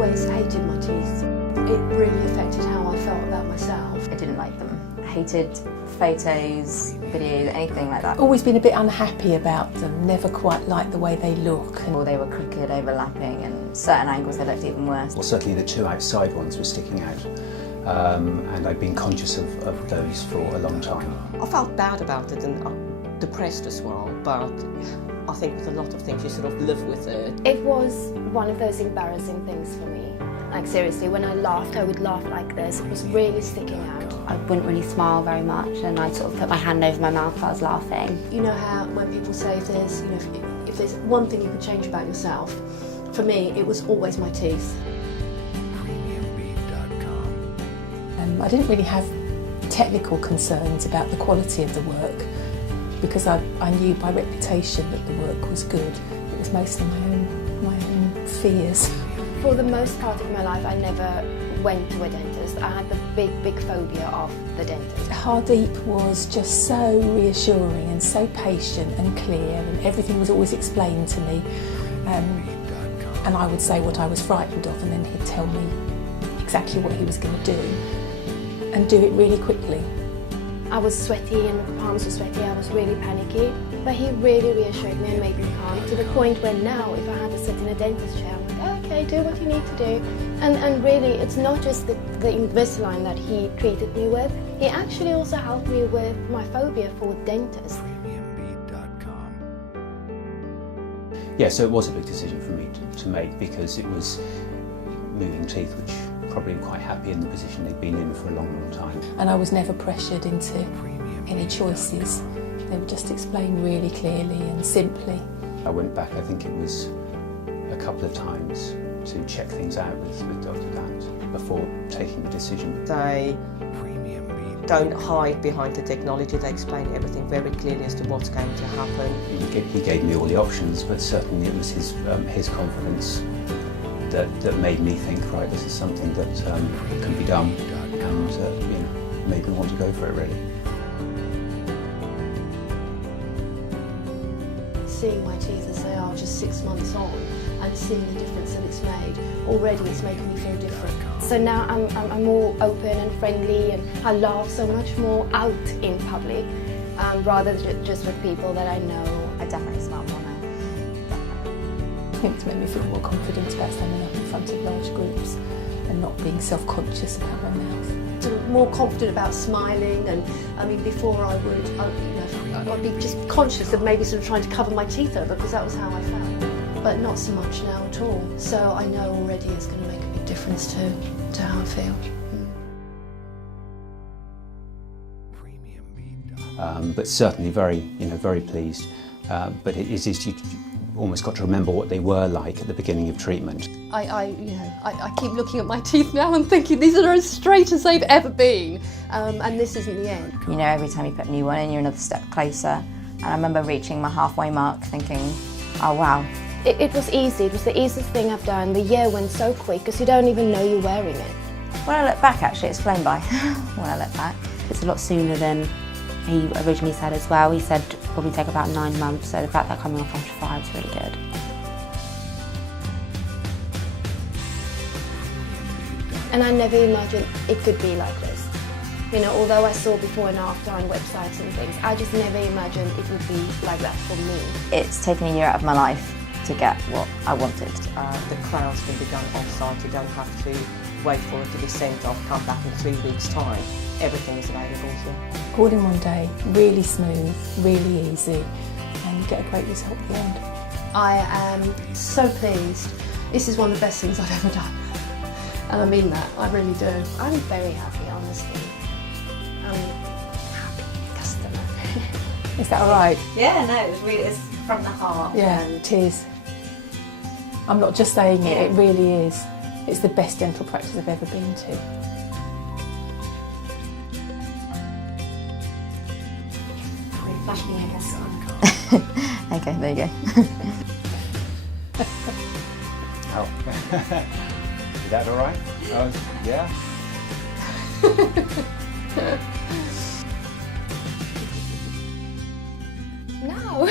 always hated my teeth. It really affected how I felt about myself. I didn't like them. I hated photos, videos, anything like that. Always been a bit unhappy about them, never quite liked the way they look. Or they were crooked, overlapping, and certain angles they looked even worse. Well, certainly the two outside ones were sticking out, and I'd been conscious of those for a long time. I felt bad about it and depressed as well, but I think with a lot of things you sort of live with it. It was one of those embarrassing things for me. Like seriously, when I laughed, I would laugh like this. It was really sticking out. I wouldn't really smile very much, and I'd sort of put my hand over my mouth if I was laughing. You know how when people say if there's one thing you could change about yourself, for me it was always my teeth. I didn't really have technical concerns about the quality of the work because I knew by reputation that the work was good. It was mostly my own fears. For the most part of my life, I never went to a dentist. I had the big phobia of the dentist. Hardeep was just so reassuring and so patient and clear, and everything was always explained to me. And I would say what I was frightened of, and then he'd tell me exactly what he was going to do, and do it really quickly. I was sweaty and my palms were sweaty, I was really panicky. But he really reassured me and made me calm, to the point where now if I had to sit in a dentist chair, I'm like, okay, do what you need to do. And really, it's not just the Invisalign that he treated me with, he actually also helped me with my phobia for dentists. Yeah, so it was a big decision for me to make, because it was moving teeth, which probably quite happy in the position they'd been in for a long time. And I was never pressured into any choices. They were just explained really clearly and simply. I went back, I think it was a couple of times, to check things out with Dr. Dant before taking the decision. They don't hide behind the technology, they explain everything very clearly as to what's going to happen. He gave me all the options, but certainly it was his confidence that made me think, right, this is something that can be done, and made me want to go for it, really. Seeing my teeth as they are just 6 months on and seeing the difference that it's made, already it's making me feel different. So now I'm more open and friendly, and I laugh so much more out in public, rather than just with people that I know. I definitely smile more now. I think it's made me feel more confident about standing up in front of large groups and not being self-conscious about my mouth. Sort of more confident about smiling, and I mean before I'd be just conscious of maybe sort of trying to cover my teeth over, because that was how I felt. But not so much now at all. So I know already it's going to make a big difference to how I feel. But certainly very pleased. But it is you almost got to remember what they were like at the beginning of treatment. I keep looking at my teeth now and thinking these are as straight as they've ever been, and this isn't the end. You know, every time you put a new one in, you're another step closer. And I remember reaching my halfway mark thinking, oh wow. It was easy, it was the easiest thing I've done. The year went so quick because you don't even know you're wearing it. When I look back, actually, it's flown by when I look back. It's a lot sooner than he originally said as well. He said probably take about 9 months, so the fact that coming off after 5 is really good. And I never imagined it could be like this. You know, although I saw before and after on websites and things, I just never imagined it would be like that for me. It's taken a year out of my life to get what I wanted. The crowns can be done off-site, you don't have to wait for it to be sent off, come back in 3 weeks' time. Everything is available here. All in one day, really smooth, really easy, and you get a great result at the end. I am so pleased. This is one of the best things I've ever done. And I mean that, I really do. I'm very happy, honestly. I'm a happy customer. Is that all right? Yeah, no, it was really, it's from the heart. Yeah, it is. I'm not just saying it, it really is. It's the best dental practice I've ever been to. Flash me, I guess. Okay, there you go. Oh. Is that all right? Yeah. No.